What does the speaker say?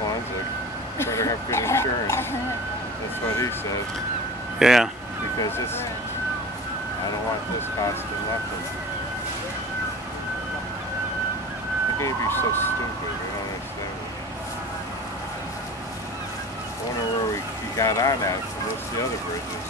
ones, they better have good insurance. That's what he said. Yeah. Because this, I don't want this costing nothing. How can you be so stupid? I don't understand it. I wonder where he got on that from most of the other bridges.